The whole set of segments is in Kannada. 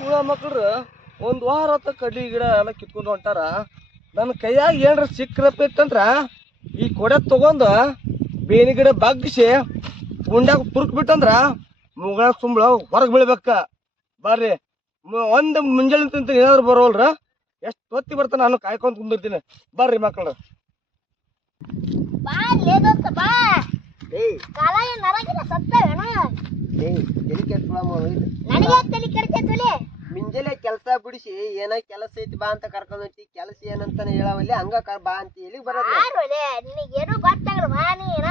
ಸುಳ ಮಕ್ಕಳು ಒಂದು ವಾರ ಹೊತ್ತ ಕಡ್ಲಿ ಗಿಡ ಎಲ್ಲ ಕಿತ್ಕೊಂಡು ಹೊಂಟಾರ. ನನ್ನ ಕೈಯಾಗ ಏನ್ರ ಇತ್ತಂದ್ರ ಈ ಕೊಡೆ ತಗೊಂಡು ಬೇನಿ ಗಿಡ ಬಗ್ಗಿಸಿ ಗುಂಡ್ಯಾಗ ಪುರ್ಕ್ ಬಿಟ್ಟಂದ್ರ ಮುಗಳ ತುಂಬಳ ಹೊರಗೆ ಬೀಳ್ಬೇಕ. ಬರ್ರಿ ಒಂದು ಮುಂಜಾನೆ ತಿಂತ ಏನಾದ್ರು ಬರೋಲ್ರ ಎಷ್ಟು ಹೊತ್ತಿ ಬರ್ತಾನೆ ನಾನು ಕಾಯ್ಕೊಂತ ಕುಂದಿರ್ತೀನಿ. ಬರ್ರಿ ಮಕ್ಕಳು ನನಗೆ ತಲೆ ಕೆಡ್ತೈತಲೆ ಮುಂಜಾನೆ ಕೆಲಸ ಬಿಡಿಸಿ ಏನ ಕೆಲಸ ಐತಿ ಬಾ ಅಂತ ಕರ್ಕೊಂಡ್ ಹೋಗಿ ಕೆಲಸ ಏನಂತಾನೆ ಹೇಳವಲ್ಲಿ ಹಂಗ ಕರ್ ಬಾ ಅಂತ ಹೇಳಿ ಬರೋದು ನಿನಗೇನು ಗೊತ್ತಾಗಲ್ಲ ಬಾ ನೀನ.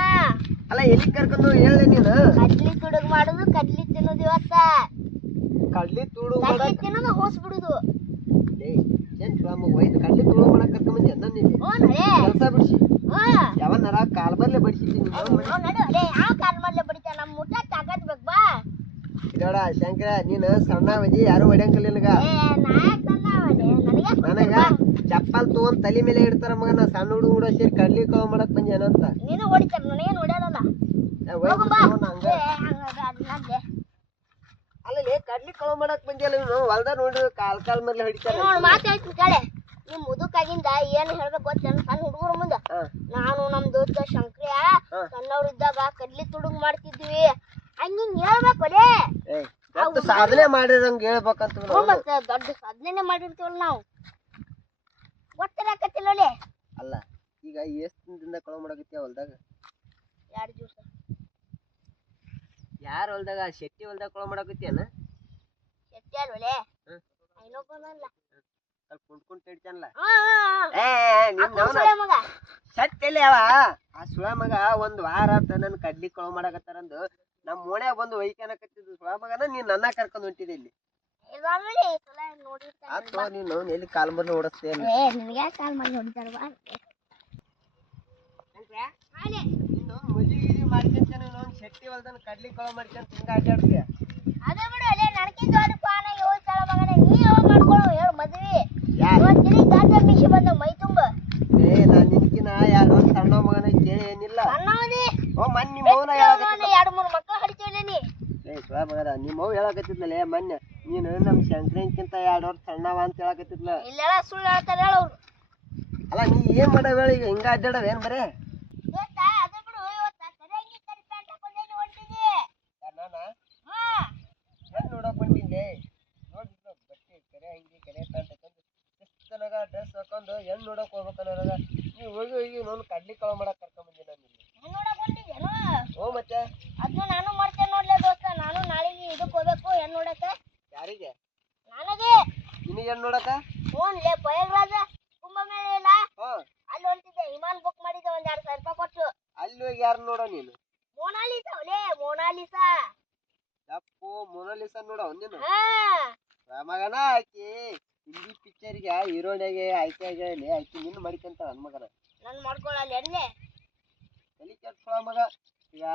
ಅಲ್ಲ ಎಲ್ಲಿ ಕರ್ಕೊಂಡು ಹೇಳಿ ನೀನು? ಕಡ್ಲಿ ತುಡುಗ್ ಮಾಡುದು ಕಡ್ಲಿ ತಿನ್ನೋದು ಇವತ್ತ. ಕಡ್ಲಿ ತುಡು ಕಡ್ಲಿ ತಿನ್ನೋದು ಹೋಸ್ ಬಿಡುದು. ಏನ್ ಒಯ್ದು ಕಡ್ಲಿ ತುಳು ಮಾಡಕ್ ಕರ್ಕೊಂಡ್ ಬಂದಿ ಅನ್ನ ನೀನು. ಕೆಲಸ ಬಿಡಿಸಿ. ಹ್ಞೂ. ಯಾವನಾರ ಕಾಲ್ ಬರ್ಲೆ ಬಡಿಸಿದ್ದೀನಿ ಅವ್ನು ನಡು ಅಲೆ ಯಾವ ಕಾಲ್ ಮದ್ಲೆ ಬಡಿತ ನಮ್ಮ ಮುಟ್ಟ ತಾಕತ್ ಬೇಕು ಬಾ ನೋಡ ಶಂಕರ ನೀನು ಸಣ್ಣ ಬಜಿ ಯಾರು ಹೊಡ್ಯಂಗಿಲ್ಲ ನಿನಗ ನನಗೆ ಚಪ್ಪಲ್ ತಗೊಂಡ್ ತಲೆ ಮೇಲೆ ಇಡ್ತಾರ ಮಗನ ಸಣ್ಣ ಹುಡುಗ ಹುಡುಗ ಸೇರಿ ಕಡ್ಲಿ ಕವ ಮಾಡಕ್ ಬಂದಿ ಏನಂತ ಅದು ಅಲ್ಲಲ್ಲಿ ಕಡ್ಲಿ ಕಾವ್ ಮಾಡಕ್ ಬಂದಿಲ್ಲ ನೀನು ಹೊಲ್ದ ನೋಡಿ ಕಾಲ್ ಕಾಲ್ ಮೇಲೆ ಹಿಡಿತಾರ. ನಿಮ್ ಮುದುಕಾಗಿಂದ ಏನು ಹೇಳ್ಬೇಕು ಗೊತ್ತೇನು? ಸಣ್ಣ ಹುಡುಗರ ಮುಂದೆ. ನಾನು ನಮ್ ದೋಸ್ತ ಶಂಕ್ರಿಯ ಸಣ್ಣವ್ರ ಇದ್ದಾಗ ಕಡ್ಲಿ ತುಡುಗ್ ಮಾಡ್ತಿದ್ವಿ. ಹಂಗಿಂಗ್ ಹೇಳ್ಬೇಕು ಏಯ್ ದೊಡ್ಡ ಸಾಧನೆ ಮಾಡಿರಂಗ ಹೇಳ್ಬೇಕಂತ ಮತ್ತೆ ದೊಡ್ಡ ಸಾಧನೆ ಮಾಡಿರ್ತೀವಲ್ಲ ನಾವು. ಗೊತ್ತಿರಕತ್ತಿಲ್ಲ ಲೇ. ಅಲ್ಲ ಈಗ ಎಷ್ಟು ದಿನದಿಂದ ಕಳವ ಮಾಡಕತ್ತಿ ಹೊಲ್ದಾಗ? ಎರಡು ದಿವಸ. ಯಾರ ಹೊಲ್ದಾಗ? ಶೆಟ್ಟಿ ಹೊಲ್ದಾಗ ಕಳವ ಮಾಡಕತ್ತೀಯನ? ಶೆಟ್ಟಿ ಅಲ್ವಲೇ ಹ್ಮ್. ಇನ್ನೊಬ್ಬನಲ್ಲ. ಆ ಸುಳ ಮಗ. ಒಂದ್ ವಾರ ಆತ ನನ್ ಕಡ್ಲಿ ಕಳವ ಮಾಡಕತ್ತಾರಂದು. ನಮ್ ಓಣ್ಯಾಗ ಬಂದು ಒಯ್ಕನಕತ್ತಿದ್ದು ಮಗನ ನೀನ್ ನನ್ನ ಕರ್ಕೊಂಡ್ ಹೊಂಟಿದೆ ಇಲ್ಲಿ. ಆತೋ ನೀನು ಎಲ್ಲಿ ಕಾಲ್ ಮರ್ಲಿ ಓಡಿಸ್ತೇ ನೀನು? ಮದ್ವಿ ಗಿದ್ವಿ ಮಾಡ್ಕೊಂತ ನೀನು ಶೆಟ್ಟಿ ಹೊಲ್ದನ್ ಕಡ್ಲಿ ಕೊಳ ಮಾಡ್ಕೊಂತ ಹಿಂಗ ಅಡ್ಡಾಡ್ತೀಯ ಅದೇ ಬಿಡು ಅಲ್ಲೇ ಪಾನ ಏಳು ಮಗನೇ ನೀ ಯಾವಾಗ ಮಾಡ್ಕೊಳ್ಳು ಹೇಳು ಮದ್ವಿ. ಯಾರ್? ಬಂದ ಮೈ ತುಂಬ. ಏ ನಾನ್ ನಿನ್ಕಿನ ಎರಡು ವರ್ಷ ಸಣ್ಣ ಮಗನ ಕೇಳಿ ಏನಿಲ್ಲ ಓ ಮನ್ ನಿಮ್ಮ ಮೌನ ಹೇಳಕತ್ತಿದ್ದ ಎರಡು ಮೂರು ಮಕ್ಕಳು ಹಡಿತೀವಿ ನೀ ಏ ಸುಳ ಮಗನ ನಿಮ್ಮ ಮೌ ಹೇಳಕತ್ತಿದ್ಲೇ ಮೊನ್ನೆ ನೀನು ನಮ್ ಶಂಕರನ್ಕಿಂತ ಎರಡು ವರ್ಷ ಸಣ್ಣವ ಅಂತ ಹೇಳಕತ್ತಿದ್ಲ. ಸುಳ್ಳು ಹೇಳ್ತಾರೆ ಹೇಳು ಅಲ್ಲ ನೀ ಏನ್ ಮಾಡವ ಹೇಳಿ ಈಗ ಹಿಂಗ ಅಡ್ಡಾಡವ ಏನ್ ಬರೇ ಗೊತ್ತಾ ಅದೇ ಬಿಡು ಇವತ್ತು ಸರಿಯಾಗಿ ಕರಿ ಪ್ಯಾಂಟ್ ಹಾಕೊಂಡೇನು ಹೊಂಟಿದಿ ನಾನ ಹಾ ಹೆಣ್ ನೋಡಕ್ ಹೊಂಟಿದ್ದೆ ನೋಡಿ ಬಟ್ಟೆ ಕರೆ ಅಂಗಿ ಕರೆ ಪ್ಯಾಂಟ್ ಹಾಕೊಂಡು ಶಿಸ್ತನಾಗ ಡ್ರೆಸ್ ಹಾಕೊಂಡು ಹೆಣ್ ನೋಡಕ್ ಹೋಗ್ಬೇಕನ್ನೋರಾಗ ನೀ ಹೋಗಿ ಹೋಗಿ ನೋಡು ಕಡ್ಲಿ ಕಳ ಮಾಡಕ್ ಕರ್ಕೊಂಡ್ ಬಂದಿ ನಾನು ಇಲ್ಲಿ ಹೆಣ್ಣು ನೋಡಕ್ ಹೊಂಟಿದ್ಯೇನು ಓ ಮತ್ತೆ ಅದನ್ನು ನಾನು ಮಾಡ್ತೇನೆ ನೋಡ್ಲೆ ದೋಸ್ತ ನಾನು ನಾಳೆಗೆ ಇದಕ್ಕೆ ಹೋಗ್ಬೇಕು ಹೆಣ್ಣು ನೋಡಕ್ಕೆ ಯಾರಿಗೆ ನನಗೆ ಫೋನ್ ನೋಡಕ? ಫೋನ್ಲೆ ಪ್ರಯಾಗ್ರಾಜ ಕುಂಭಮೇಳ ಇಲ್ಲ. ಅಲ್ಲಿ ಹೊಂಟಿದ್ದೆ ವಿಮಾನ ಬುಕ್ ಮಾಡಿದ್ದೆ ಒಂದ್ ಎರಡು ಸಾವಿರ ರೂಪಾಯಿ ಕೊಟ್ಟು ಅಲ್ಲಿ ಹೋಗಿ ಯಾರು ನೋಡೋ ನೀನು? ಮೋನಾಲಿಸಾ ಒಲೆ ಮೋನಾಲಿಸಾ. ಯಪ್ಪು ಮೊನಾಲಿಸಾ ನೋಡ ನೀನು ಹಾ. ಮಗನ ಆಕಿ ಹಿಂದಿ ಪಿಕ್ಚರ್ಗೆ ಹೀರೋಣಿಗೆ ಆಯ್ಕೆ ಆಗ್ಯಾಳಿ ಆಕಿ ನಿನ್ನ ಮಡಿಕಂತ ನನ್ ಮಗನ. ನನ್ ಮಾಡ್ಕೊಳ್ಳಲ್ಲ ಎಲ್ಲೇ ತಲಿ ಕೆಟ್ಟ ಮಗ. ಈಗ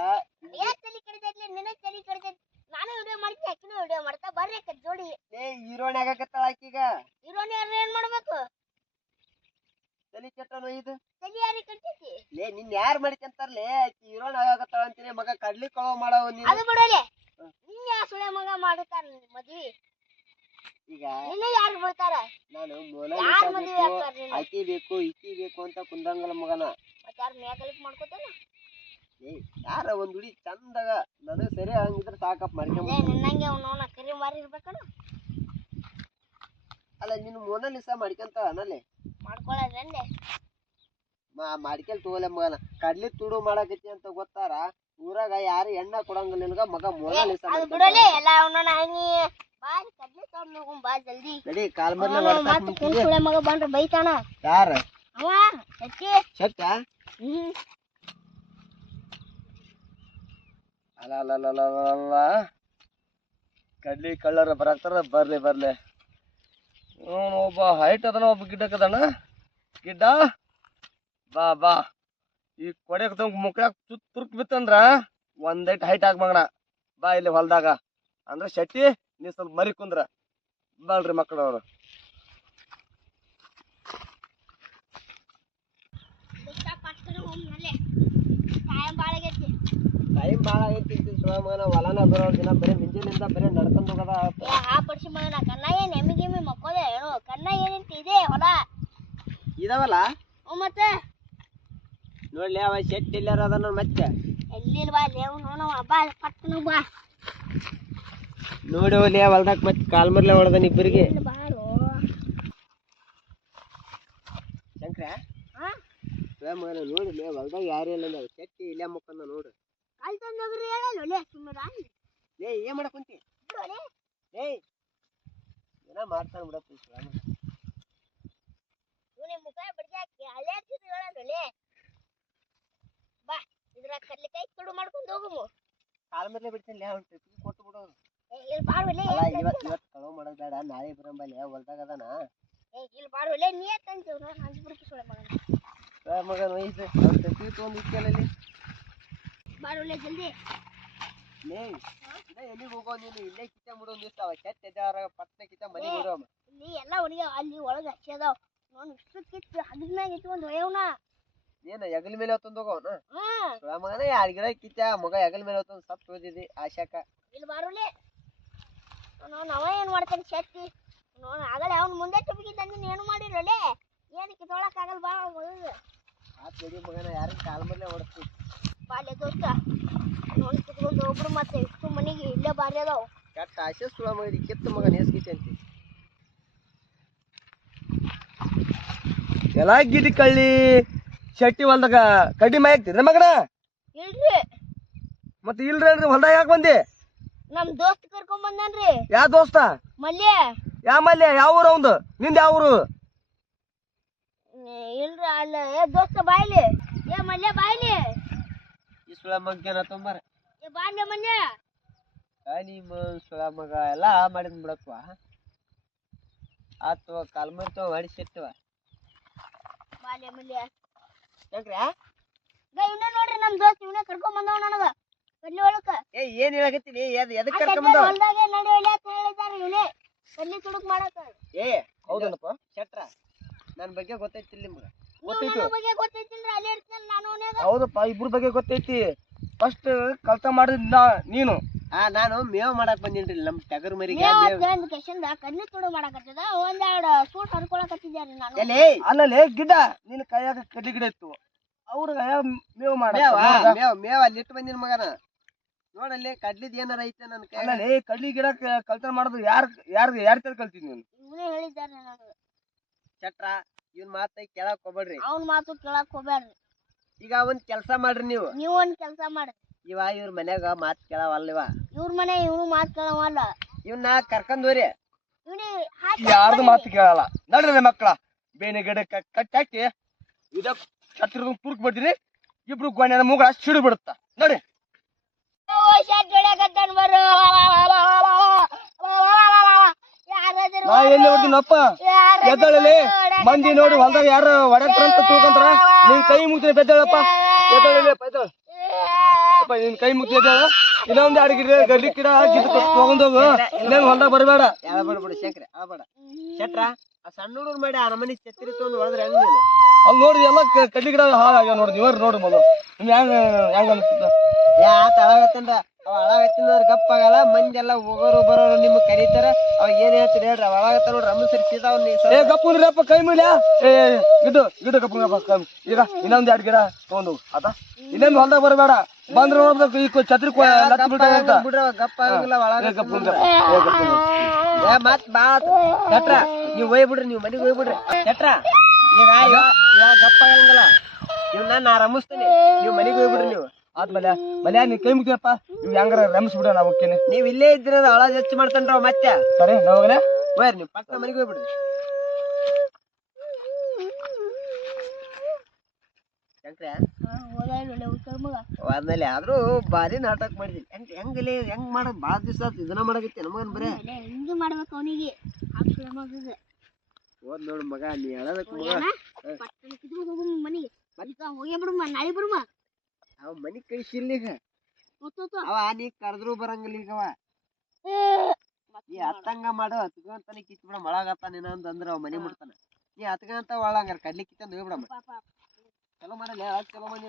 ತಲೆ ಕಡಿತೈತ್ಲೆ ನಿನಗೆ ತಲೆ ಕಡಿತೈತಿ ನಾನು ವಿಡಿಯೋ ಮಾಡ್ತೀನಿ ಅಕ್ಕಿನೂ ವಿಡಿಯೋ ಮಾಡ್ತಾ ಬರ್ರಿ ಅಕ್ಕ ಜೋಡಿ. ಏ ಹೀರೋಣಿ ಆಗಕತ್ತಾಳ ಆಕಿಗ? ಇರೋನ್ ಯಾರು ಏನ್ ಮಾಡ್ಬೇಕು? ತಲಿ ಕೆಟ್ಟನು ಇದು? ತಲಿ ಯಾರಿಗೆ ಕಡಿತೈತಿ ಲೇ ನಿನ್ ಯಾರ್ ಮಡಿಕಂತಾರ್ಲೇ ಆಕಿ ಹೀರೋಣಿ ಆಗಾಕತ್ತಾಳ ಅಂತೀನಿ ಮಗ ಕಡ್ಲಿ ಕಳವ ಮಾಡವ ನೀನು. ಅದು ಬಿಡಲೆ ನಿನ್ನ ಯಾ ಸುಳೆ ಮಗ ಮಾಡುತ್ತಾರ ಮದ್ವಿ? ಈಗ ನಿನ್ನ ಯಾರು ಬಿಡ್ತಾರ? ನಾನು ಯಾರ್ ಮದ್ವೆ ಆಗ್ತಾರ ಆಕಿ ಬೇಕು ಈಕಿ ಬೇಕು ಅಂತ ಕುಂದಂಗಲ್ಲ ಮಗನ. ಮತ್ತೆ ಯಾರು ಮೇಕಲಿಕ್ ಮಾಡ್ಕೋತಾನ? ಯಾರ ಒಂದ್ ಹುಡಿ ಚಂದಾಗ ನನಗೆ ಸರಿ ಹಂಗಿದ್ರೆ ಸಾಕಪ್ಪ ಮಾಡ್ಕೊಂಡ್ ನಿನ್ನಂಗೆ ಅವನವನ ಕರಿ ಮಾರಿ ಅಲ್ಲ ನಿನ್ನ ಮೊನಲಿಸ ಮಾಡ್ಕೊಂತ ಅನಲ್ಲೇ? ಮಾಡ್ಕೊಳ್ಳೋದ್ರಂದೆ ಮಾ ಮಾಡ್ಕೆಲ್ ತಗೋಲೆ ಮಗನ. ಕಡ್ಲಿ ತುಡು ಮಾಡಕತ್ತಿ ಅಂತ ಗೊತ್ತಾರ? ಊರಾಗ ಯಾರು ಎಣ್ಣ ಕೊಡಂಗಿಲ್ಲ ನಿನಗ ಮಗ ಮೊನಲಿಸ ಎಲ್ಲ ಅವನವನ ಹಂಗಿ ಬಾ ಕಡ್ಲಿ ತಗೊಂಡ್ ಹೋಗು ಬಾ ಜಲ್ದಿ. ನಡಿ ಕಾಲ್ ಮರ್ಲೆ ಅವನು ಮತ್ತೆ ಕುಣ್ ಮಗ ಬಂದ್ರೆ ಬೈತಾನ. ಯಾರ? ಅವ ಸಚ್ಚಿ. ಶಕ್ತ ಹ್ಮ್. ಅಲ್ಲ ಕಡ್ಲಿ ಕಳ್ಳರ ಬರಾಕ್ತಾರ ಬರ್ಲಿ ಬರ್ಲಿ. ಒಬ್ಬ ಹೈಟ್ ಅದನ ಒಬ್ಬ ಗಿಡ್ಡಕ್ಕದಣ್ಣ ಗಿಡ್ಡ, ಬಾ ಬಾ. ಈ ಕೊಡೆ ತುತ್ ತುರ್ಕ್ ಬಿತ್ತಂದ್ರ ಒಂದೈಟ್ ಹೈಟ್ ಆಗ್ ಮಗಣ ಬಾ ಇಲ್ಲಿ ಹೊಲ್ದಾಗ. ಅಂದ್ರ ಶೆಟ್ಟಿ, ನೀ ಸ್ವಲ್ಪ ಮರಿ ಕುಂದ್ರ. ಬಾಳ್ರಿ ಮಕ್ಕಳವ್ರು ಟೈಮ್ ಭಾಳ ಆಗೈತಿ ಸುಳ ಮಗನ ಹೊಲನ ಬರೋ ದಿನ ಬರೀ ಮುಂಜಾನೆಯಿಂದ ಬರೀ ನಡ್ಕೊಂಡು ಹೋಗದ ಆ ಪಡಿಸಿ ಮಗನ ಕನ್ನ ಏನು ಎಮ್ಮಿ ಗಿಮ್ಮಿ ಮಕ್ಕೋದೆ? ಏನು ಕನ್ನ ಏನಂತ ಇದೆ ಹೊಲ? ಇದಾವಲ್ಲ? ಹ್ಞೂ ಮತ್ತೆ? ನೋಡ್ಲಿ ಅವ ಶೆಟ್ ಇಲ್ಲ ಅದನ್ನ ಮತ್ತೆ. ಎಲ್ಲಿಲ್ಲ ಬಾ ಲೇವ್ ನೋಡವ ಬಾ ಪಟ್ಟನು ಬಾ. ನೋಡಿ ಹೋಗ್ಲಿ ಹೊಲ್ದಾಗ ಮತ್ತೆ ಕಾಲ್ ಮರ್ಲೆ ಹೊಡೆದನ್ ಇಬ್ಬರಿಗೆ ಶಂಕ್ರ? ಹಾ ಮಗನ ನೋಡಿಲಿ ಹೊಲ್ದಾಗ ಯಾರು ಇಲ್ಲ ನಾವು ಶೆಟ್ ಇಲ್ಲೇ ಮುಕ್ಕಂದ ನೋಡು. ಕಾಲ್ ತಂದೋಗ್ರಿ ಹೇಳಲ್ಲ ಲೇ ಏನ್ ಮಾಡಕ್ ಕುಂತಿ? ಏಯ್ ಏನ ಮಾಡ್ತಾನ ಬಿಡಪ್ಪ ಮುಖ ಅಲ್ಲೇ ಹಚ್ಚಿದ್ರು ಹೇಳಲ್ಲ ಒಲೆ ಬಾ ಇದ್ರಾಗ ಕಡ್ಲಿಕಾಯಿ ಕಡು ಮಾಡ್ಕೊಂಡು ಹೋಗಮು. ಕಾಲ್ ಮೇಲೆ ಬಿಡ್ತೀನಿ ಅವ್ನು ಟ್ರಿಪ್ಪಿಗೆ ಕೊಟ್ಟು ಬಿಡು ಇಲ್ಲಿ ಅಲ್ಲ ಇವತ್ತು ಇವತ್ತು ಕಳವು ಮಾಡೋದ್ ಬೇಡ ನಾಳೆ ಬರಂಬಲ್ಲಿ ಹೊಲ್ದಾಗ ಅದಾನ. ಇಲ್ಲಿ ಬಾರ್ ಒಲೆ ನೀ ತಂತೀವ್ ಸುಳೆ ಮಗನ ಮಗನ ಅವ್ನು ಟ್ರಿಪ್ಪಿಗೆ ತೊಗೊಂಡು ಇಕ್ಕಲ್ಲಿ ಬಾರ್ ಒಲೆ ಜಲ್ದಿ. ಲೇ ಇನ್ನ ಎಲ್ಲಿಗೆ ಹೋಗೋ ನೀನು? ಇಲ್ಲೇ ಕಿತ್ತ ಮುಡೋ ಕೆಟ್ಟ ಎದ್ದಾರ ಪಟ್ನ ಕಿತ್ತ ಮನೆ ಬಿಡು ನೀ ಎಲ್ಲ ಅಲ್ಲಿ ಒಳಗೆ ಹಚ್ಚದಾವ್ ನಾನು ಇಷ್ಟು ಕಿತ್ತು ಇಟ್ಕೊಂಡು ಒಯ್ಯವನ. ನೀನು ಹೆಗಲ ಮೇಲೆ ಹೊತ್ತೊಂದು ಹಾ ಮಗನ ಎರಡು ಗಿಡ ಕಿತ್ತ ಮಗ ಎಗಲ್ ಮೇಲೆ ಹೊತ್ತೊಂದು ಸತ್ತು ಹೋದಿದ್ದಿ ಆಶಾಕ. ಇಲ್ಲಿ ಬಾರುಲೆ ನಾನು ಅವ ಏನ್ ಮಾಡ್ತಾನೆ ಶಕ್ತಿ ನಾನು ಆಗಲೇ ಅವ್ನ ಮುಂದೆ ನೀನು ಏನು ಮಾಡಿರಲೆ ಏನಕ್ಕೆ ತೊಳಕ್ಕಾಗಲ್ಲ ಬಾ ಮೊದಲು ಆತ್ ನಡಿ ಮಗನ ಯಾರು ಕಾಲ ಮೇಲೆ ಹೊಡಸ್ತಿ ಬಾಲ್ಯ ದೋಸ್ತ. ನೋಡಿ ಕುತ್ಕೊಂಡು ಒಬ್ರು ಮತ್ತೆ ಇಷ್ಟು ಮನೆಗೆ ಇಲ್ಲೇ ಬಾರಿ ಅದಾವ. ಕೆಟ್ಟ ಆಸೆ ಸುಳ ಮಗ ಕಿತ್ತು ಮಗ ನೇಸ್ಕಿತ್ತೆ ಅಂತಿ ಎಲ್ಲ ಗಿಡಿ ಕಳ್ಳಿ. ಶೆಟ್ಟಿ ಹೊಲ್ದಾಗ ಕಡಿಮೆ ಮೈ ಹಾಕ್ತಿದ್ರ ಮಗನ? ಇಲ್ರಿ. ಮತ್ತೆ ಇಲ್ರಿ ಅಲ್ರಿ ಹೊಲ್ದಾಗ ಯಾಕೆ ಬಂದಿ? ನಮ್ ದೋಸ್ತ್ ಕರ್ಕೊಂಡ್ ಬಂದನ್ರಿ. ಯಾವ ದೋಸ್ತ? ಮಲ್ಯ. ಯಾವ ಮಲ್ಯ? ಯಾವ ಊರು ಅವಂದು? ನಿಂದ ಯಾವ ಊರು? ಇಲ್ರಿ ಅಲ್ಲ. ಏ ದೋಸ್ತ ಬಾಯ್ಲಿ. ಏ ಮಲ್ಯ ಬಾಯ್ಲಿ. ಈ ಸುಳ ಮಗ್ಗೇನ ತೊಂಬಾರ ಏ ಸುಳ ಮಗ ಎಲ್ಲ ಮಾಡಿದ್ ಬಿಡಪ್ಪ. ಆತು ಕಾಲ್ ಹೊಡಿಸಿರ್ತವ ಯಾಕ್ರ? ನೋಡ್ರಿ ನಮ್ ದೋಸ್ತ ಇವನೇ ಕರ್ಕೊಂಡ್ ಬಂದವ ನನಗ. ಕಲ್ಲಿ ಒಳಕ. ಏ ಏನ್ ಹೇಳಕತ್ತೀನಿ? ಎದ್ ಎದಕ್ ಆ ಕರ್ಕೊಂಡ್ ಬಂದವ? ಹೊಲ್ದಾಗೆ ನಡೆಯಲ್ಲ ಅಂತ ಹೇಳಿದಾರೆ ಇವನೇ. ಕಡ್ಲಿ ತುಡುಕ್ ಮಾಡಕ. ಏ ಹೌದನಪ್ಪ ಶೆಟ್ರ ನನ್ ಬಗ್ಗೆ ಗೊತ್ತೈತಿ ನಿಮ್ಗ. ಗೊತ್ತೈತಿ. ನಾನು ಹೌದಪ್ಪ ಇಬ್ರ ಬಗ್ಗೆ ಗೊತ್ತೈತಿ. ಫಸ್ಟ್ ಕಲ್ತ ಮಾಡಿದ ನೀನು. ಆ ನಾನು ಮೇವ್ ಮಾಡಕ್ ಬಂದಿನ್ರಿ ನಮ್ ಟಗರ್ ಮರಿಗೆ. ತುಡು ಮಾಡಕತ್ತದ ಒಂದೆರಡು ಸೂಟ್ ಹರ್ಕೊಳಕತ್ತಿದ್ಯಾರಿ ನಾನು. ಗಿಡ. ನಿನ್ನ ಕೈಯಾಗ ಕಡ್ಲಿ ಗಿಡ ಇತ್ತು. ಅವ್ರ ಮೇವು ಮಾಡ ಮೇವ? ಅಲ್ಲಿ ಇಟ್ಟು ಬಂದಿನ ಮಗನ. ನೋಡಲ್ಲಿ ಕಡ್ಲಿದ್ ಏನಾರ ಐತೆ ನನ್ ಕೈ ಅಲ್ಲಲ್ಲಿ ಕಡ್ಲಿ ಗಿಡ ಕಲ್ತ ಮಾಡೋದು ಯಾರ್ ಯಾರ್ ಯಾರ್ ಕೈಲಿ ಕಲ್ತಿದ್ ನೀನು ಹೇಳಿದ್ದಾರೆ ಶೆಟ್ರ ಇವ್ನ ಮಾತ ಕೇಳಕ್ ಹೋಗ್ಬೇಡ್ರಿ. ಅವ್ನ ಮಾತು ಕೇಳಕ್ ಹೋಗ್ಬೇಡ್ರಿ ಈಗ ಒಂದ್ ಕೆಲ್ಸ ಮಾಡ್ರಿ ನೀವು. ನೀವು ಒಂದ್ ಕೆಲಸ ಮಾಡ್ರಿ. ಇವ ಇವ್ರ ಮನ್ಯಾಗ ಮಾತ್ ಕೇಳವಲ್ಲ ಇವ. ಇವ್ರ ಮನೆ ಇವ್ನು ಮಾತ್ ಕೇಳವಲ್ಲ. ಇವ್ನ ಕರ್ಕೊಂಡ್ ಹೋರಿ ಇವನಿ ಹಾಕಿ ಯಾರ್ದು ಮಾತು ಕೇಳಲ್ಲ. ನಡ್ರಿ ಮಕ್ಕಳ ಬೇನೆ ಗಿಡ ಕಟ್ಟಿ ಹಾಕಿ ಇದ ಛತ್ರ ತುರ್ಕ್ ಬಿಡ್ತೀನಿ ಇಬ್ರು ಗೋಣ್ಯನ ಮೂಗ ಸಿಡು ಬಿಡುತ್ತ. ನಡ್ರಿ. ಬರೋ. ನಾ ಎಲ್ಲಿ ಹೋಗ್ತೀನಪ್ಪ ಎದ್ದಳಲ್ಲಿ? ಮಂದಿ ನೋಡಿ ಹೊಲ್ದಾಗ ಯಾರು ಹೊಡ್ಯಾಕ್ತಾರ ಅಂತ ತಿಳ್ಕೊಂತಾರ ನಿನ್ ಕೈ ಮುಗ್ತೀನಿ ಬೆದ್ದಳಪ್ಪ ಎದ್ದಳ. ನಿನ್ ಕೈ ಮುಗ್ತಿ ಎದ್ದಳ. ಇನ್ನೊಂದ್ ಎರಡು ಗಿಡ ಗಡ್ಡಿ ಗಿಡ ಗಿಡ ತಗೊಂಡೋಗು ಇನ್ನೇನು ಹೊಲ್ದಾಗ ಬರಬೇಡ. ಯಾವ ಅಳಬೇಡ ಶೆಟ್ರ ಆ ಸಣ್ಣ ಹುಡುಗರು ಮಾಡಿ ಆ ನಮ್ಮನೆ ಛತ್ರಿ ತೊಗೊಂಡು ಹೊಡೆದ್ರೆ ಹೆಂಗ್ ನೀನು? ಅಲ್ಲಿ ನೋಡಿ ಎಲ್ಲ ಕಡ್ಡಿ ಗಿಡ ಹಾಳಾಗ್ಯಾವ ನೋಡಿ ಇವ್ರು ನೋಡಿ ಮೊದಲು. ಹೆಂಗ್ ಹೆಂಗ ಹೆಂಗ ಅನ್ಸುತ್ತ? ಯಾ ಅವ ಗಪ್ಪ ಆಗಲ್ಲ ಮಂದಿ ಎಲ್ಲ ಹೋಗೋರು ಬರೋರು ನಿಮ್ಗೆ ಕರೀತಾರ. ಅವ ಏನ್ ಹೇಳ್ತೀರಿ ಹೇಳ್ರಿ ಅವ ಅಳಾಗತ್ತ ನೋಡ್ರಿ ರಮ್ಮ ಸರಿ ಸೀದಾ ಅವ್ನ ಏ ಗಪ್ಪು ಕೈ ಮೇಲೆ ಏ ಇದು ಗಪ್ಪು ಈಗ ಇನ್ನೊಂದ್ ಎರಡ್ ಗಿಡ ತಗೊಂಡು ಅದ ಇನ್ನೊಂದ್ ಹೊಲ್ದಾಗ ಬರಬೇಡ ಬಂದ್ರೆ ನೋಡ್ಬೇಕು ಈ ಛತ್ರಿ ಬಿಡ್ರ ಗಪ್ಪ ಆಗಿಲ್ಲ ಒಳಗ ಗಪ್ಪು ಏ ಮತ್ ಬಾ ಶೆಟ್ರ ನೀವ್ ಹೋಯ್ ಬಿಡ್ರಿ ನೀವ್ ಮನಿಗ್ ಹೋಯ್ ಬಿಡ್ರಿ. ಶೆಟ್ರ ಈಗ ಇವಾಗ ಇವ ಗಪ್ಪ ಆಗಂಗಿಲ್ಲ. ಇವ್ನ ನಾ ರಮಿಸ್ತೀನಿ ನೀವ್ ಮನಿಗ್ ಹೋಯ್ ಬಿಡ್ರಿ ನೀವು. ಆದ್ಮೇಲೆ ಮಲ್ಯ ನೀ ಕೈ ಮುಗಿಯಪ್ಪ. ನೀವ್ ಹೆಂಗಾರ ರಮಿಸ್ ಬಿಡ ನಾವು ಹೋಗ್ತೀನಿ. ನೀವ್ ಇಲ್ಲೇ ಇದ್ರ ಅಳ ಹೆಚ್ಚ ಮಾಡ್ತಾನ್ರ ಮತ್ತೆ? ಸರಿ ನಾವು ಹೋಗ್ಲೇ ಹೋಯ್ರಿ ನೀವು ಪಕ್ಕ ಮನೆಗೆ ಹೋಗ್ಬಿಡ್ರಿ. ಆದ್ಮೇಲೆ ಆದ್ರೂ ಬಾರಿ ನಾಟಕ ಮಾಡಿದ್ವಿ ಹೆಂಗ್ ಹೆಂಗಲ್ಲಿ ಹೆಂಗ್ ಮಾಡ್ ಭಾಳ ದಿವಸ ಆತು ಇದನ್ನ ಮಾಡಕತ್ತೆ ನಮಗನ್ ಬರೇ? ಹಿಂಗೆ ಮಾಡ್ಬೇಕು ಅವನಿಗೆ. ಓದ್ ನೋಡು ಮಗ ನೀ ಹೇಳದಕ್ಕೆ ಮಗ. ಮನೆಗೆ. ಹೋಗೇ ಬಿಡುಮ ನಾಳೆ ಬಿಡುಮ ಅವ ಮನಿ ಕಳಿಸಿಲ್ಲ ಈಗ. ಅವ ನೀ ಕರೆದ್ರು ಬರಂಗಿಲ್ಲ ಈಗ ಅವ. ನೀ ಹತ್ತಂಗ ಮಾಡು ಹತ್ಕೊಂತಾನೆ ಕಿತ್ ಬಿಡ ಮಳಾಗತ್ತಾನೇನೋ ಅಂತಂದ್ರ ಅವ ಮನಿ ಮುಡ್ತಾನ ನೀ ಹತ್ಕಂತ ಒಳಂಗ ಕಡ್ಲಿ ಕಿತ್ತ ಹೋಗ್ಬಿಡಮ್ಮ ಚಲೋ ಮಾಡಲ್ಲ ಚಲೋ ಮನಿ